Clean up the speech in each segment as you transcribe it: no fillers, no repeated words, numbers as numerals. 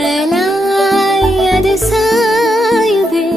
நாணலாய் அது சாயுதே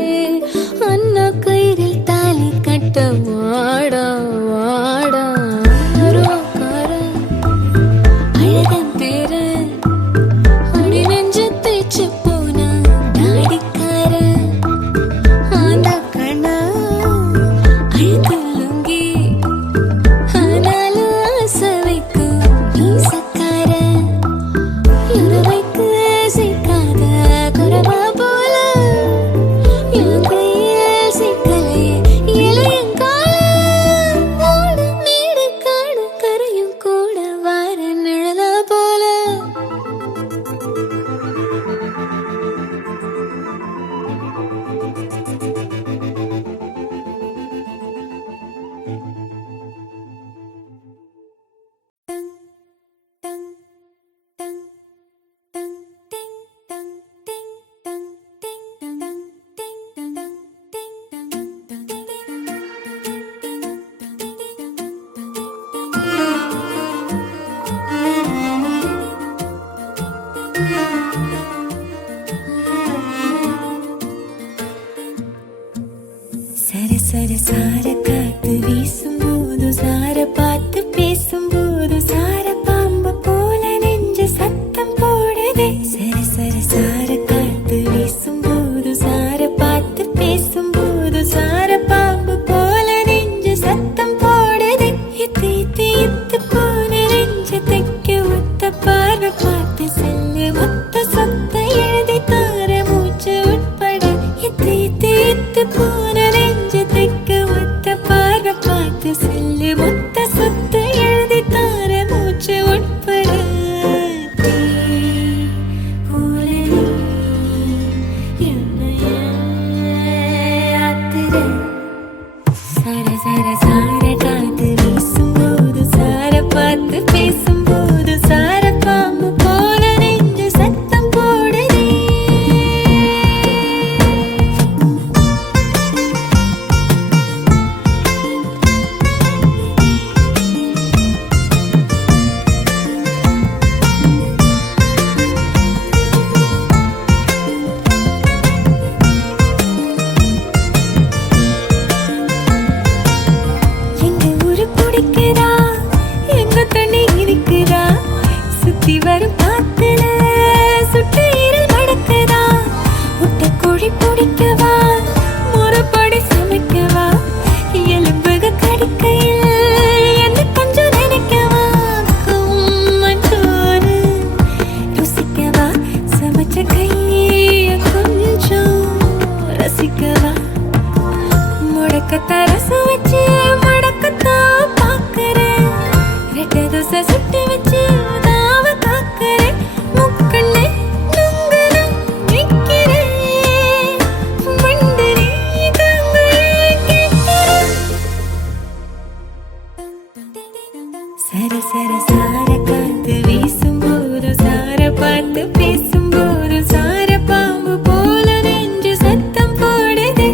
சர சர சார காத்து வீசும்போது சார பார்த்து பேசும்போது சார பாம்பு போல நெஞ்சு சத்தம் போடுது.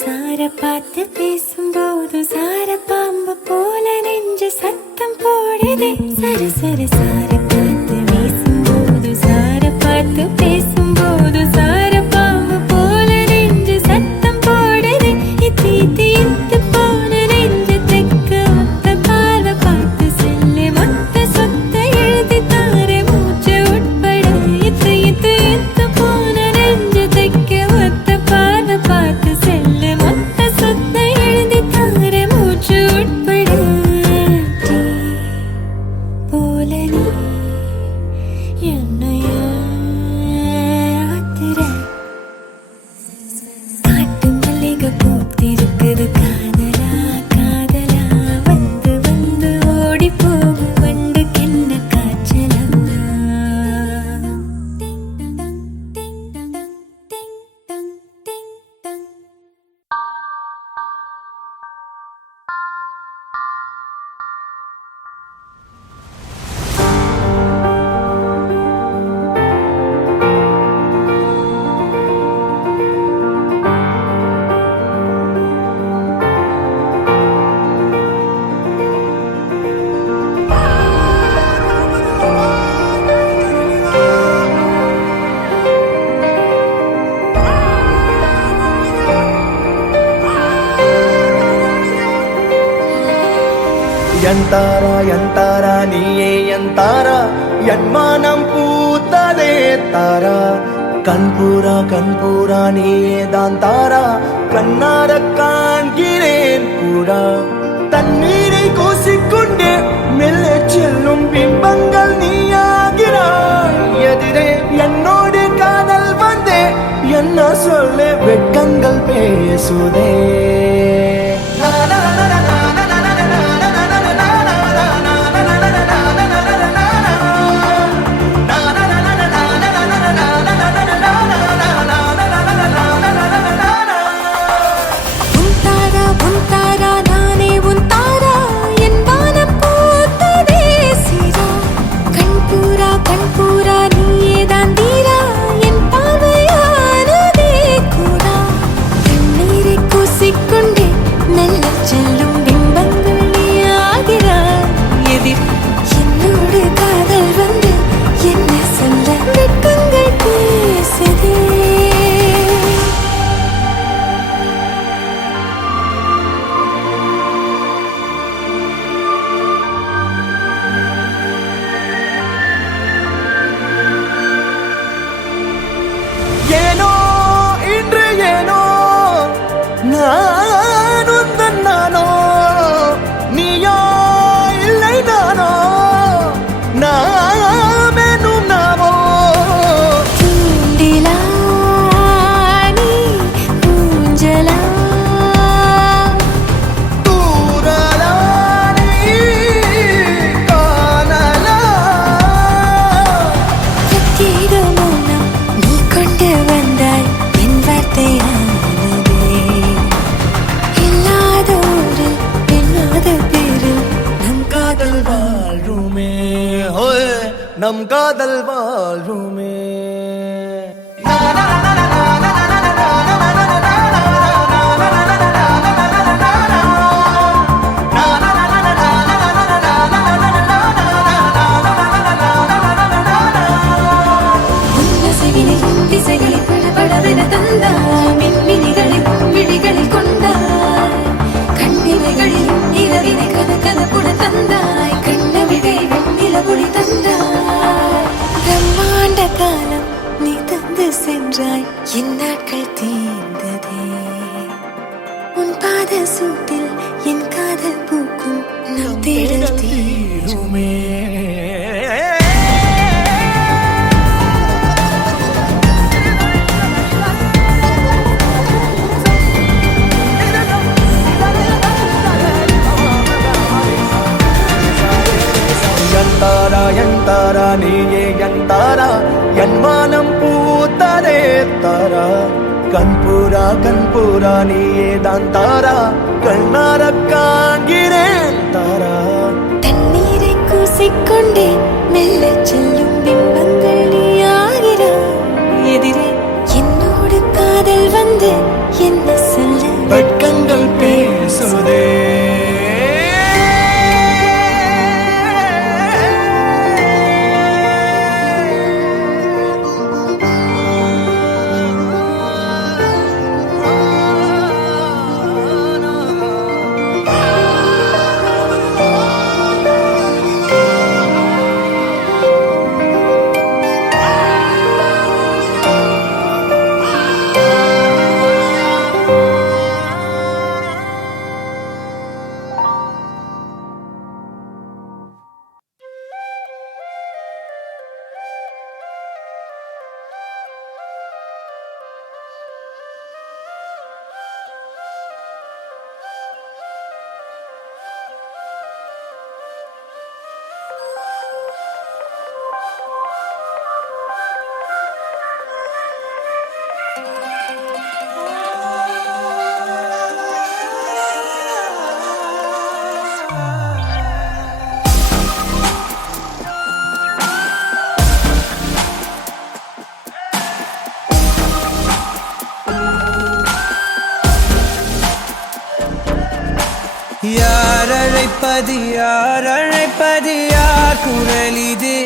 சார பார்த்து பேசும்போது சார பாம்பு போல நெஞ்சு சத்தம் போடுதே. சர சர சார காத்து வீசும்போது சார பார்த்து பேசும்போது சார பாம்பு போல நெஞ்சு சத்தம் போடுதே. இத்தி இத்தி இத்து போன நெஞ்சு தெக்க ஒத்த பார்வை பார்த்து செல்லு மொத்த சொத்த எழுதி தார மூச்சு உட்பட. இத்து இத்து இத்து போன நெஞ்சு தெக்க ஒத்த பார்வை பார்த்து செல்லு மொத்த சொத்த எழுதி தார மூச்சு உட்பட. போல நீ என்னைய ஆத்துற காட்டு மல்லிகை பூத்திருக்குது காதலா காதலா வந்து வந்து ஓடி போகும் வண்டுக்கென்ன காய்ச்சலம்மா. ಎಂತಾರ ಎಂತಾರ ನೀಯೇ ಎಂತಾರ ಎನ್ಮಾನಂ பூத்ததே தார கண்பூரா நீயே தான் தாரா கண்ணார காண்கிறேன் கூடா. தண்ணீரை கூசிக்கொண்டே மெல்ல செல்லும் பிம்பங்கள் நீயாகிறாய் எதிரே என்னோடு காதல் வந்தே என்ன சொல்ல வெட்கங்கள் பேசுதே. கூசிக்கொண்டே நம் காதல் வாழ்வுமே. திசைகளில் படபடவென தந்தாய், மின்மினிகளில் விழிகளில் கொண்டாய், கண்ணிமைகளில் இரவினை கதகதப்புட தந்தாய், கண்ணவிழை வெண்ணில ஒளி தந்தாய். பிரம்மாண்ட காலம் நீ தந்து சென்றாய், என் நாட்கள் தீர்ந்ததே. உன் பாத சூட்டில் என் காதல் பூக்கும், நம் தேடல் தீருமே. தாரா என் தாரா நீயே என் தாரா, என் வானம் பூத்ததே தாரா. கண்பூரா நீயே தான் தாரா, கண்ணார காண்கிறேன் தாரா. தண்ணீரை கூசிக்கொண்டே மெல்ல செல்லும் பிம்பங்கள் நீயாகிறாய். எதிரே என்னோடு காதல் வந்து என்ன சொல்ல வெட்கங்கள் பேசுதே. யார் அழைப்பது யார் அழைப்பது யார் குரல் இது?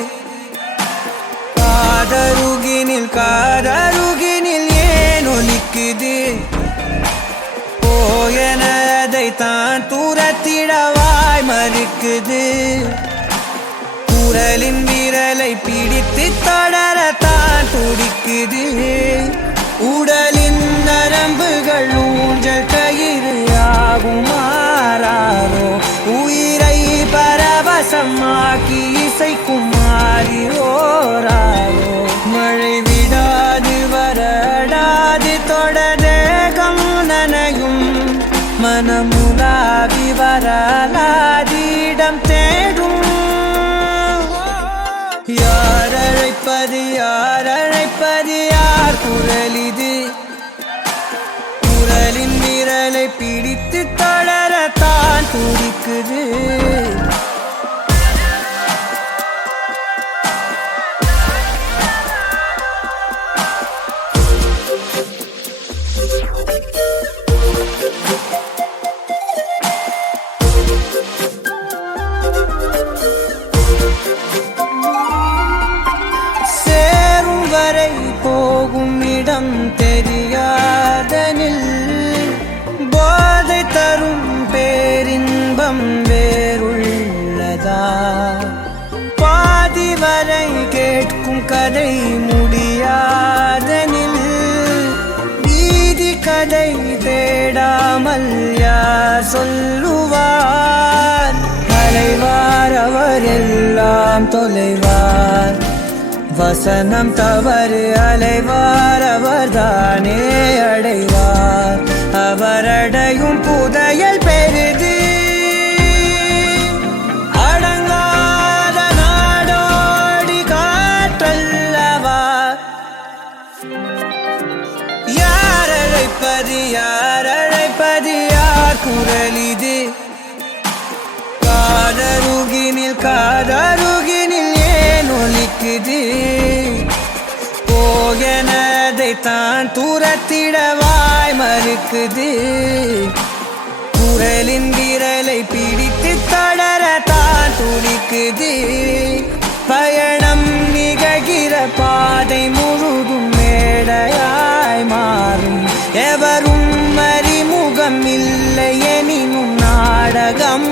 காதருகினில் ஏன் ஒலிக்குது? போயனதை தான் தூரத்திடவாய் மறுக்குது. குரலின் விரலை பிடித்து தொடரத்தான் துடிக்குது. உடலின் நரம்புகள் ஊஞ்சல் கயிறு ஆகும் மாறாரோ, உயிரை பரவசமாக்கி இசைக்கும் மாறி ஓராரோ. மழை விடாது வரடாது தொடரேகம் நனையும், மனமுலாவி வரலாதிடம் தேடும். யார் அழைப்பது யார் அழைப்பது யார் குரல் இது? குரலின் விரலை பிடித்து தொடரத்தான் துடிக்குது. சேரும் வரை போகும் இடம் தெரியாதனில், போதை தரும் பேரின்பம் வேறுள்ளதா? பாதி வரை கேட்கும் கதை முடியாதனில், வீதி கதை தேடாமல் யார் சொல்லுவார்? அலைவார் அவர் எல்லாம் தொலைவார், வசனம் தவறு அலைவார் அவர்தானே அடைவார். அவரடையும் புதையல் பெரிது, அடங்காத நாடோடி காற்றல்லவா. யார் அழைப்பது யார் அழைப்பது யார் குரல் இது? காதருகினில் ஏன் ஒலிக்குது? தான் தூரத்திடவாய் மறுக்குது. குரலின் விரலை பிடித்து தொடரத்தான் துடிக்குது. பயணம் நிகழ்கிற பாதை முழுதும் மேடையாய் மாறும். எவரும் அறிமுகம் இல்லை எனினும் நாடகம்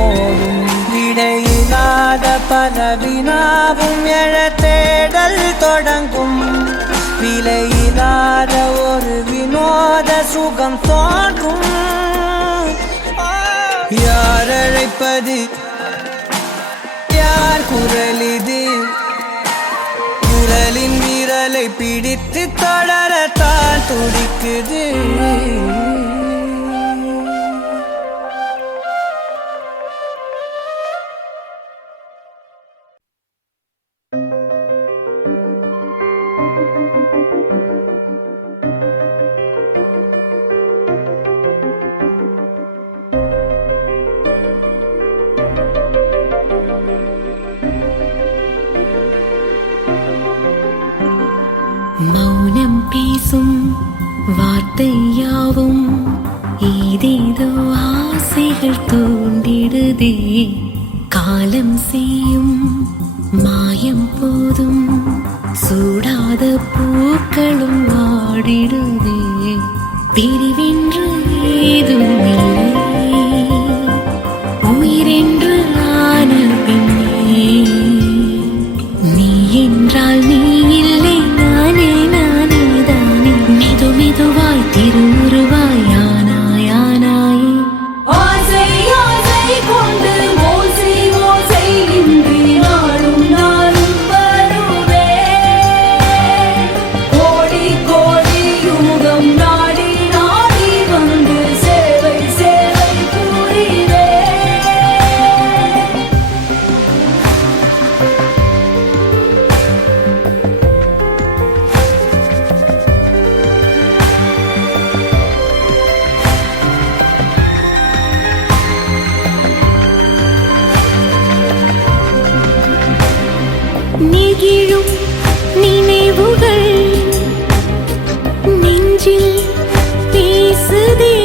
ஓடும். விடையில்லாத பல வினாவும் எழ தேடல் தொடங்கும். விலையில்லாத ஒரு வினோத சுகம் தோன்றும். யார் அழைப்பது, யார் குரல் இது? குரலின் விரலை பிடித்து தொடரத்தான் துடிக்குது. மௌனம் பேசும் வார்த்தையாவும் ஏதேதோ ஆசைகள் தூண்டிடுதே. காலம் செய்யும் மாயம் போதும் சூடாத பூக்களும் வாடிடுதே. பிரிவென்று ஏதும் இல்லை, உயிரென்று ஆன பின்னே நீ என்றால் நீ இல்லை, நானே நானே தானே. மெது மெதுவாய் திருவுருவாய் ஆனாயே. ஆசை ஆசை கொண்டு ஓசை ஓசை இன்றி நாளும் நாளும் வருவே. கோடி கோடி யுகம் நாடி நாடி வந்து சேவை சேவை புரிவே. நெகிழும் நினைவுகள் நெஞ்சில் பேசுதே.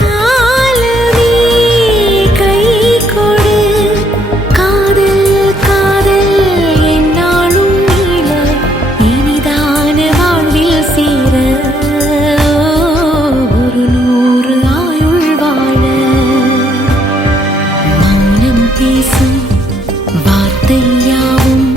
காலமே கை கொடு, காதல் காதல் என்னாலும் நீள இனிதான வாழ்வில் சேர. ஒரு 100 ஆயுள் வாழ மௌனம் பேசும் வார்த்தையாவும்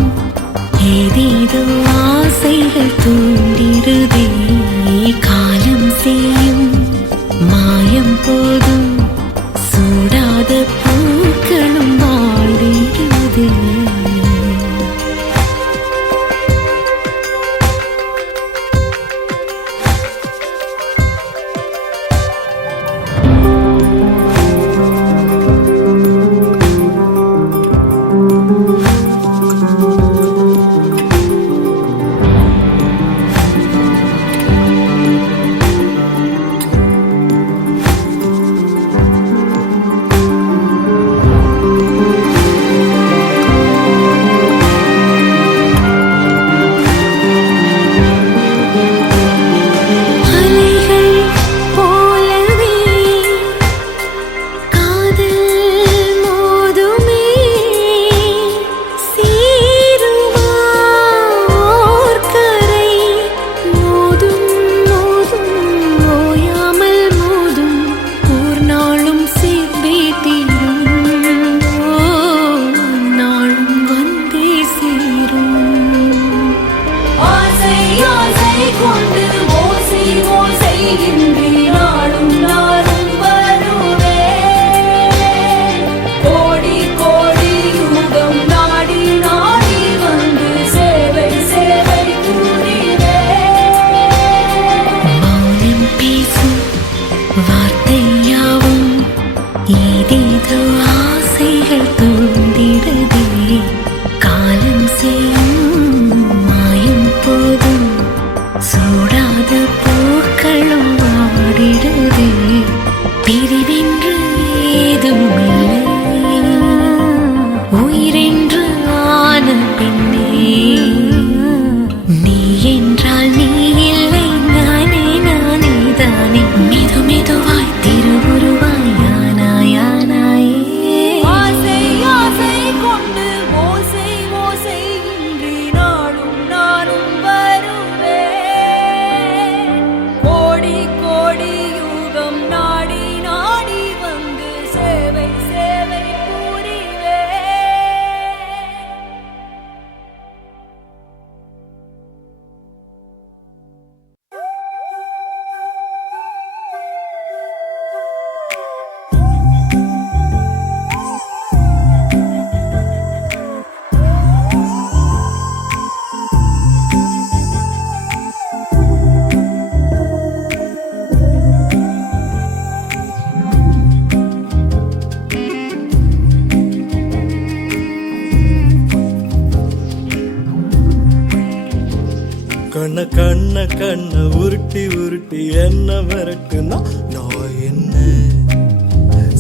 கண்ண உருட்டி உருட்டி என்ன மிரட்டுனா நான் என்ன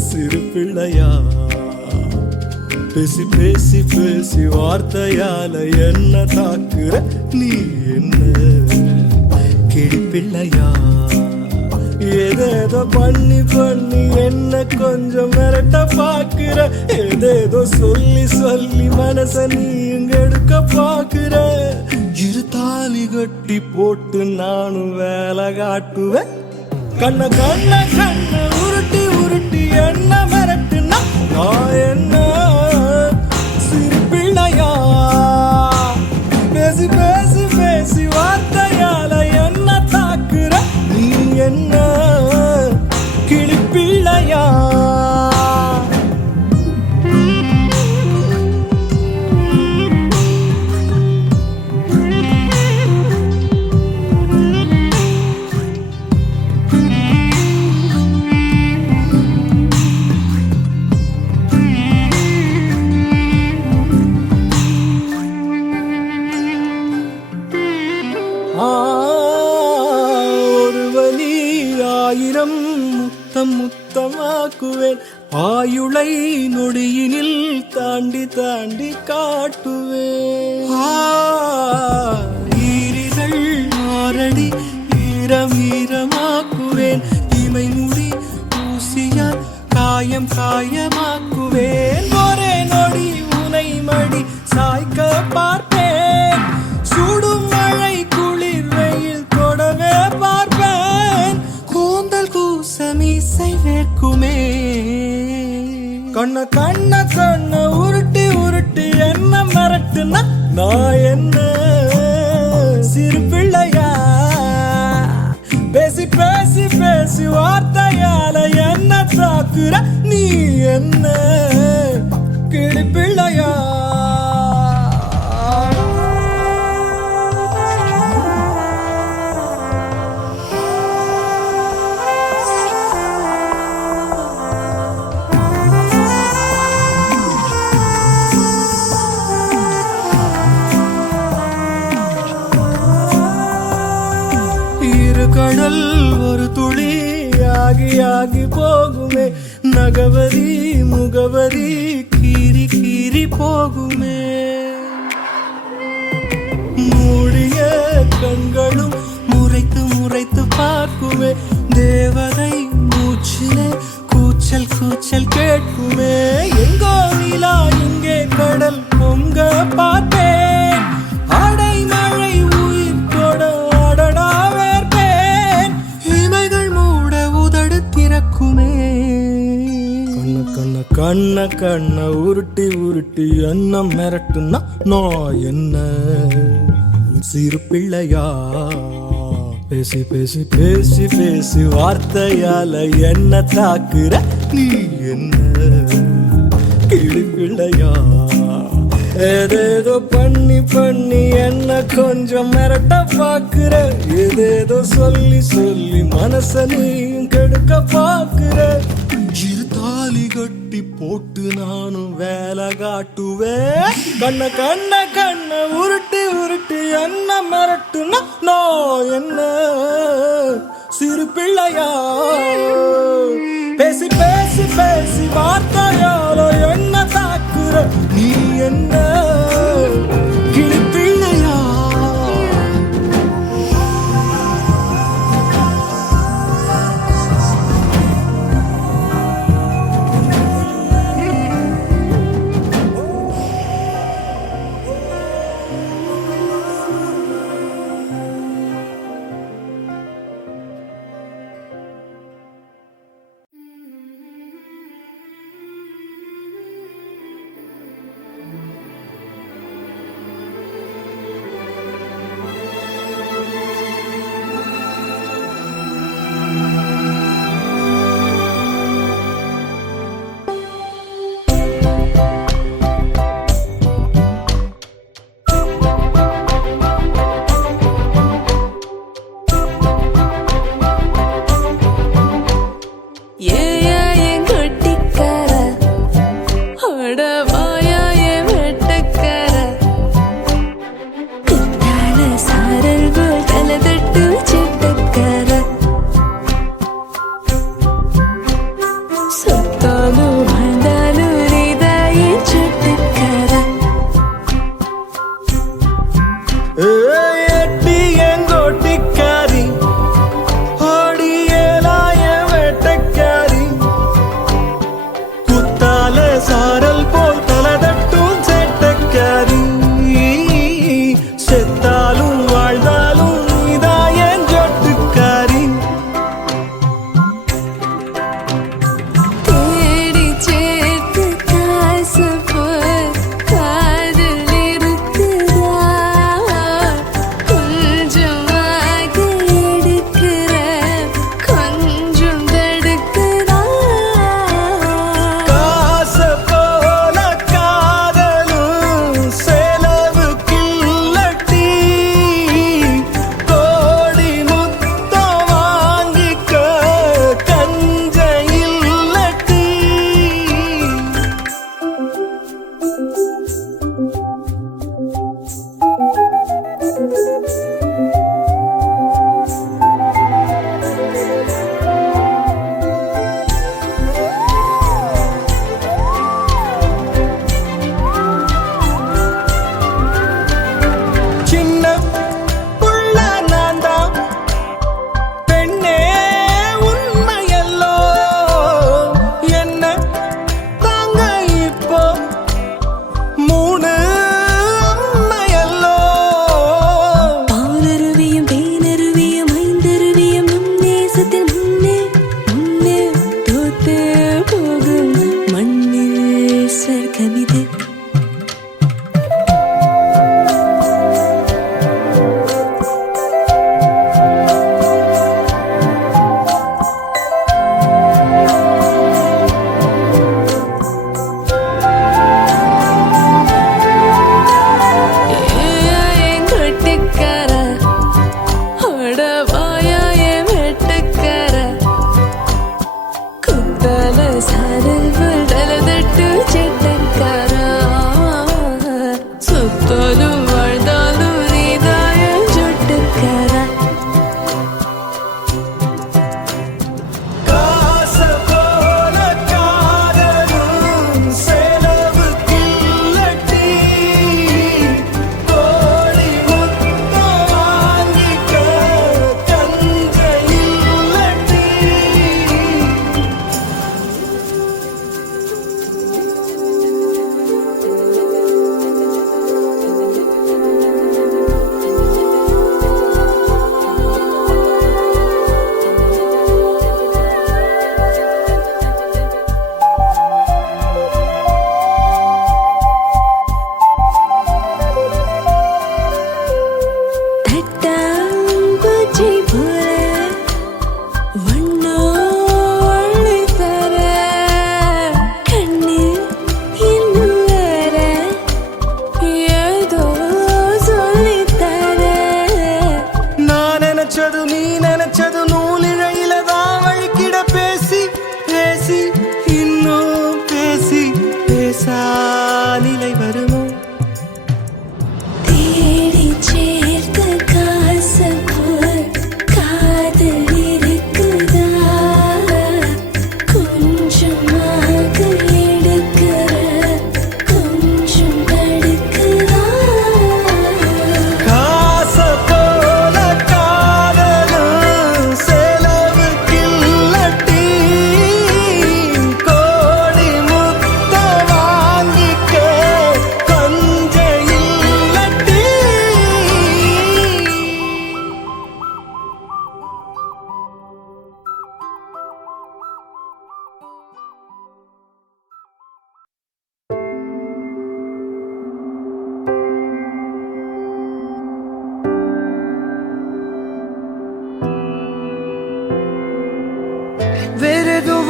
சிறு பிள்ளையா பேசி பேசி பேசி வார்த்தையால என்ன தாக்குற நீ என்ன கிளி பிள்ளையா ஏதேதோ பண்ணி பண்ணி என்ன கொஞ்சம் மிரட்ட பாக்குற ஏதேதோ சொல்லி சொல்லி மனச நீ இங்க எடுக்க பாக்குற இரு தாலி கட்டி போட்டு நானும் வேலை காட்டுவேன் கண்ண உருட்டி உருட்டி என்ன மிரட்டுனா நான் என்ன சிறு பிள்ளையா பேசி பேசி பேசி வார்த்தையால என்ன தாக்குற நீ என்ன கிளி பிள்ளையா ஒரு வழி ஆயிரம் முத்தம் முத்தமாக்குவேன் ஆயுளை நொடியினில் தாண்டி தாண்டி காட்டுவேன் ஈரிகள் ஆரடி ஈரம் ஈரமாக்குவேன் இமை முடி ஊசியால் காயம் காயமாக்குவேன் ஒரே நொடி உனை மடி சாய்க்க பார்ப்பேன் சுடும் மழை குளிர் வெயில் தொடவே பார்ப்பேன் கூந்தல் கூசமீசை வேர்க்குமே கண்ண உருட்டி உருட்டி என்ன மிரட்டுனா நான் என்ன சிறு பிள்ளையா பேசி பேசி பேசி வார்த்தையால என்ன தாக்குற நீ என்ன கிளி பிள்ளையா கடல் ஒரு துளி ஆகி ஆகி போகுமே நகவரி முகவரி கீறி கீறி போகுமே மூடிய கண்களும் முறைத்து முறைத்து பார்க்குமே தேவதை மூச்சிலே கூச்சல் கூச்சல் கேட்குமே எங்கோ நிலா இங்கே கடல் பொங்க பார்த்தேன் அடை மழை உயிர் தொட அடடா கண்ண உருட்டி உருட்டி என்ன மிரட்டுனா நான் என்ன சிறு பிள்ளையா பேசி பேசி பேசி பேசி வார்த்தையால என்ன தாக்குற நீ என்ன கிளி பிள்ளையா ஏதேதோ பண்ணி பண்ணி என்ன கொஞ்சம் மிரட்ட பாக்குற ஏதேதோ சொல்லி சொல்லி மனச நீ கெடுக்க பாக்குற இரு தாலி கட்டி போட்டு நானும் வேலை காட்டுவேன் கண்ண உருட்டி உருட்டி என்ன மிரட்டுனா நான் என்ன சிறு பிள்ளையா பேசி பேசி பேசி வார்த்தையால என்ன தாக்குற நீ என்ன கிளி பிள்ளையா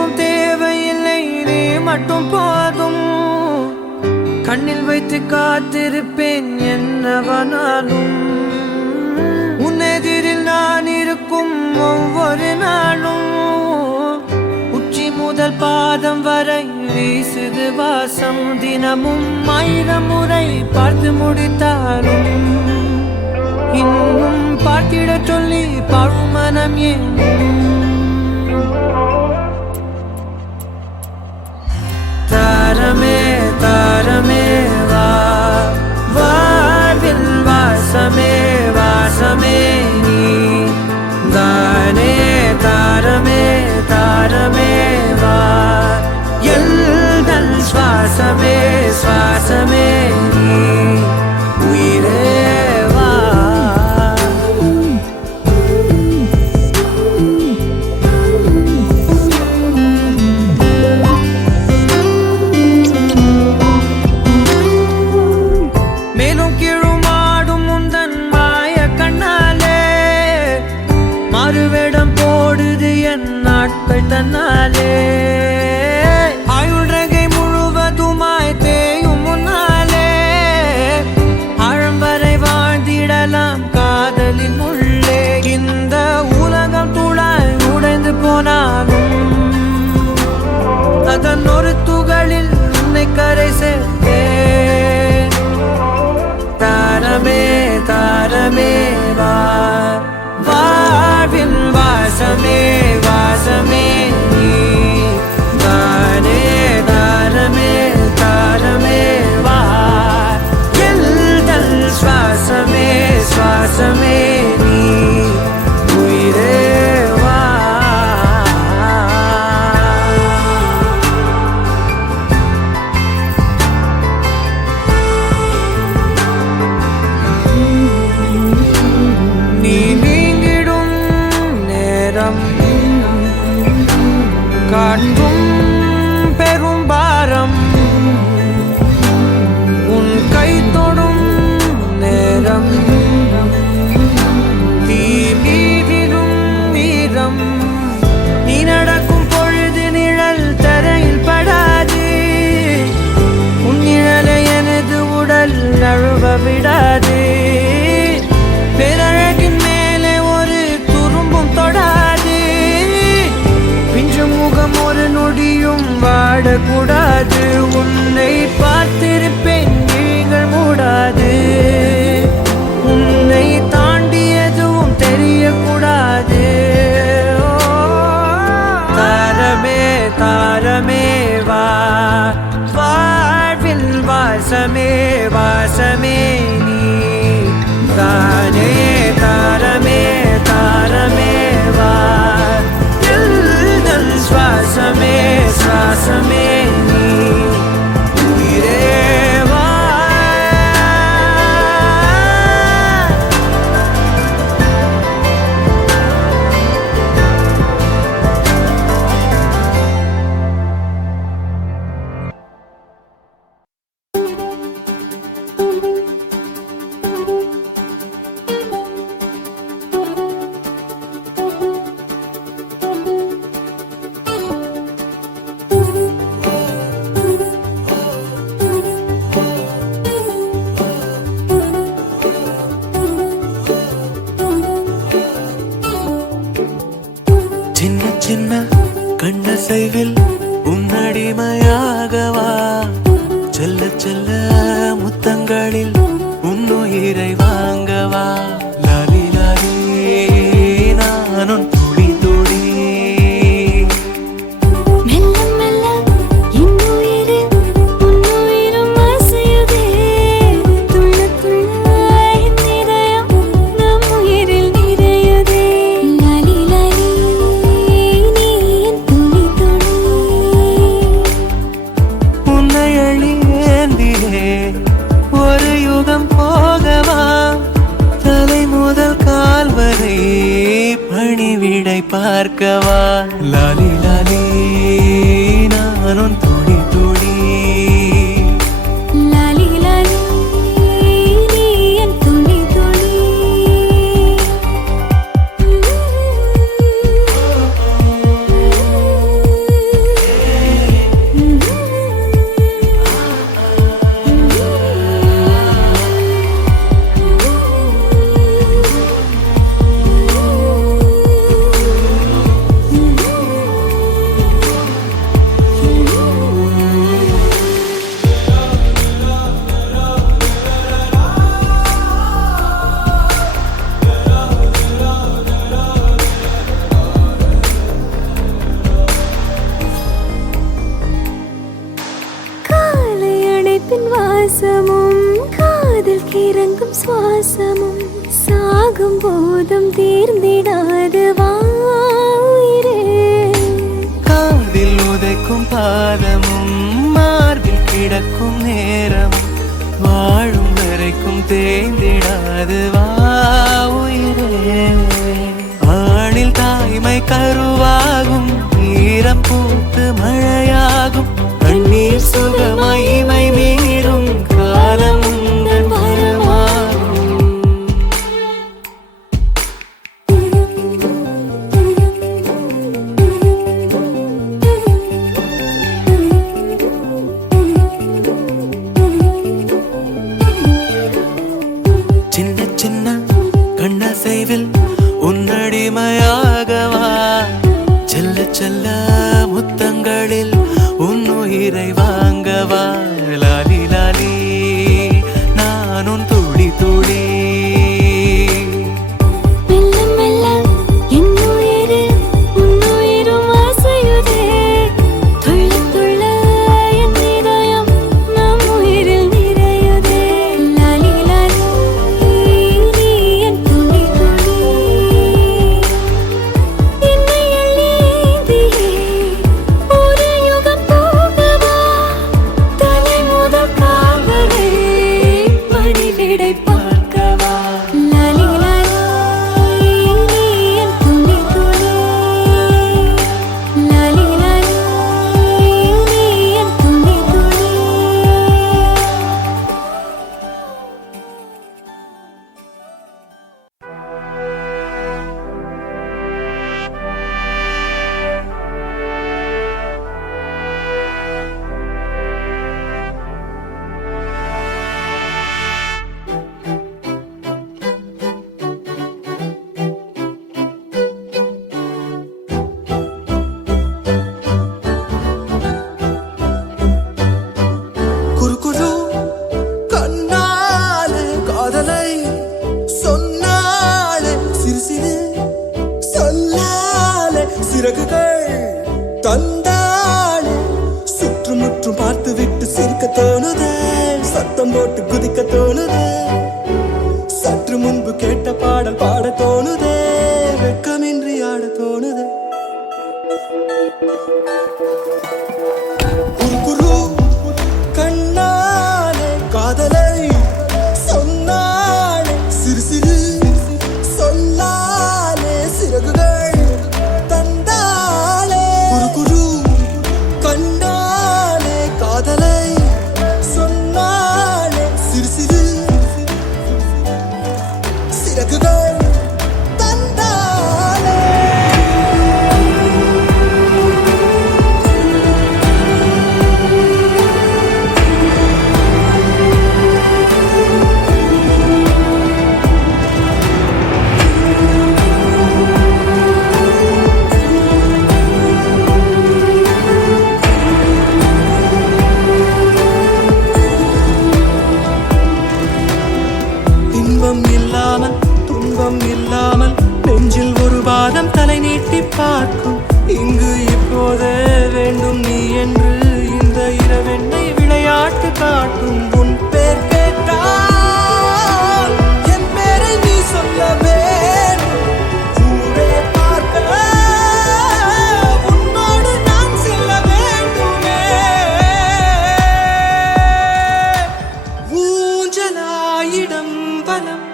எதுவும் தேவையில்லை, நீ மட்டும் போதும். கண்ணில் வைத்து காத்திருப்பேன் என்னவனாலும். உன்னெதிரில் நான் இருக்கும் ஒவ்வொரு நாளும். உச்சி முதல் பாதம் வரை வீசுது வாசம். தினமும் 1000 முறை பார்த்து முடித்தாலும் இன்னும் பார்த்திட சொல்லி பழுமனம் ஏன்? தாரமே தாரமே வா, வாழ்வில் வாசமே வாசமே நீ தானே. தாரமே தாரமே வா, எல்தல் சுவாசமே சுவாசமே நீ உயிரே வா. மேலும் கீழுமாடும் முந்தன் மாய கண்ணாலே மாறுவேடம் போடுது என் நாட்கள் தன்னாலே. ஆயுள் ரகை முழுவதுமாய் தேயும் முன்னாலே ஆழம் வரை வாழ்ந்திடலாம் காதலின் உள்ளே. இந்த உலகம் துளாய் உடைந்து போனாலும் அதன் ஒரு துகளில் உன்னை கரை சேர்த்தேன். தாரமே தாரமே வா, வாழ்வின் வாசமே வாசமே நீ தானே. தாரமே தாரமே வா, எல்தல் சுவாசமே சுவாசமே நீ உயிரே வா. நீ நீங்கிடும் நேரம் காட்டும் பெரும் பாரம். உன் கை தொடும் நேரம் தீ மீதிலும் வீரம். நீ நடக்கும் பொழுது நிழல் தரையில் படாது. உன் நிழலை எனது உடல் நழுவ விடாது. பேரழகின் மேலே ஒரு துரும்பும் தொடாது. பிஞ்சு முகம் ஒரு நொடியும் வாடக்கூடாது. உன்னை பார்த்திருப்பேன் விழிகள் மூடாது. உன்னை தாண்டி எதுவும் தெரியக்கூடாது. தாரமே தாரமே வா, வாழ்வில் வாசமே வாசமே நீ தானே. தாரமே தாரமே வா, எல்தல் சுவாசமே சுவாசமே நீ உயிரே வா. சின்ன சின்ன கண்ணசைவில் உன்னடிமையாகவா, செல்ல செல்ல முத்தங்களில் உன்னுயிரை வாங்கவா. லாலி லாலி நானும் துளி துளி. மெல்ல மெல்ல இன்னுயிரு உன்னுயிரும் அசையுதே. துள்ள துள்ள என் இதயம் நம் உயிரில் நிறையுதே. லாலி லாலி நீ என் துளி துளி. உன்னை அழியேந்தியே ஒரு யுகம் போகவா. தலை முதல் கால் வரை பணிவிடை பார்க்கவா. லாலி லாலி நானும் துளி துளி. லாலி லாலி நீ என் துளி துளி. காதலின் வாசமும் காதல் கிறங்கும் சுவாசமும் சாகும் போதும் தீர்ந்திடாது வாயிரே. காதில் உதைக்கும் பாதமும் மார்பில் கிடக்கும் நேரமும் வாழும் வரைக்கும் தேய்ந்திடாது வாயிரே. ஆணில் தாய்மை கருவாகும் ஈரம் பூத்து மழையாகும் கண்ணீர் சுகமகிமை மீறும் காலம் உந்தன் வரமாகும். சின்ன சின்ன கண்ணசைவில் உன்னடிமையாகவா செல்ல செல்ல முத்தங்களில் உன்னுயிரை வாங்கவா லாலி லாலி நான் உன் துளி துளி. மெல்ல மெல்ல என்னுயிரில் உன்னுயிரும் அசையுதே. துள்ள துள்ள என் இதயம் நம் உயிரில் நிறையுதே. லாலி லாலி நீ என் துளி துளி. என்னை அள்ளி ஏந்தியே ஒரு யுகம் போகவா. தலை முதல் கால் வரை மணிவிடை பார்க்கவா. லாலி லாலி நீ என் துளி துளி. லாலி லாலி நீ என் துளி துளி. குறுகுறு கண்ணாலே காதலை சொன்னாலே சிறு சிறு சொல்லாலே சிறகுகள் தந்தாலே சுற்றுமுற்றும் பார்த்து விட்டு சிரிக்க தோணுதே. சத்தம் போட்டு குதிக்க தோணுதே. சற்று முன்பு கேட்ட பாடல் பாட தோணுதே. வெட்கமின்றி ஆட தோணுதே. குறுகுறு கண்ணாலே காதலை சொன்னாலே சிறு சிறு சொல்லாலே சிறகுகள் தந்தாலே. குறுகுறு கண்ணாலே காதலை சொன்னாலே சிறு சிறு சிறகுகள் தந்தாலே. இன்பம் இல்லாமல் துன்பம் இல்லாமல் நெஞ்சில் ஒரு பாதம் தலை நீட்டி பார்க்கும். இங்கு இப்போதே வேண்டும் நீ என்று இந்த இரவெண்ணை விளையாட்டு காட்டும். உன் பேர் கேட்டால் என் பேரை நீ சொல்ல வேண்டும். ஊரே பார்க்க உன்னோடு நான் செல்ல வேண்டுமே. ஊஞ்சலாயிடம் பலம்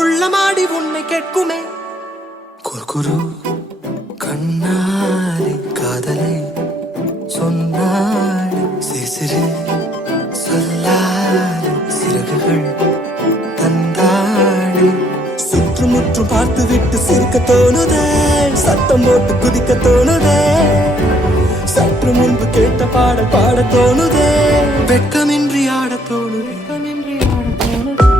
உள்ளமாடி உன்னை கேட்குமே. குறுகுறு கண்ணாலே காதலை சொன்னாலே சிறு சிறு சொல்லாலே சிறகுகள் தந்தாலே. சுற்றுமுற்றும் பார்த்து விட்டு சிரிக்க தோணுதே. சத்தம் போட்டு குதிக்க தோணுதே. சற்று முன்பு கேட்ட பாடல் பாட தோணுதே. வெட்கமின்றி ஆட தோணுதே. வெட்கமின்றி ஆட தோணுதே.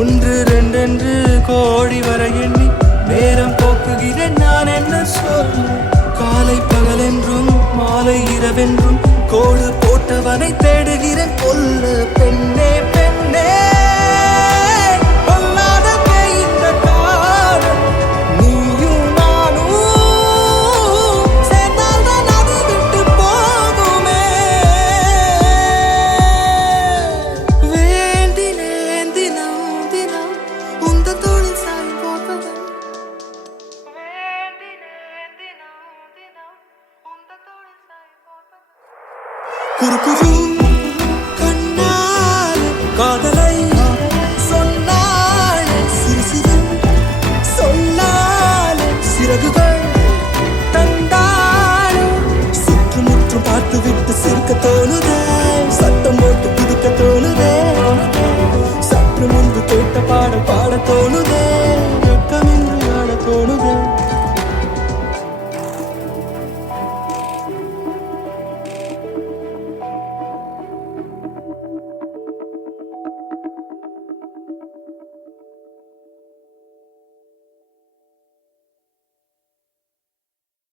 ஒன்று ரெண்டென்று கோடி வர எண்ணி நேரம் போக்குகிறேன் நான் என்ன சொல்ல காலை பகலென்றும் மாலை இரவென்றும் கோடு போட்டவனை தேடுகிறேன் கொல்ல பெண்ணே பெண்ணே பொல்லாத பெய்த காலம் நீயும் நானும் சேர்ந்தால்தான் அது விட்டு போகுமே வேண்டினேன் தினம் தினம் உந்தன் தோளில் சாய் போவதும் குறுகுறு கண்ணால் காதலை சொன்னால் சிறு சிறு சொன்னால் சிறகுகள் தந்தாள் சுற்றுமுற்றும் பார்த்துவிட்டு சிரிக்க தோணுதே சத்தம் போட்டு குதிக்க தோணுதே சற்று முன்பு கேட்ட பாட பாட தோணு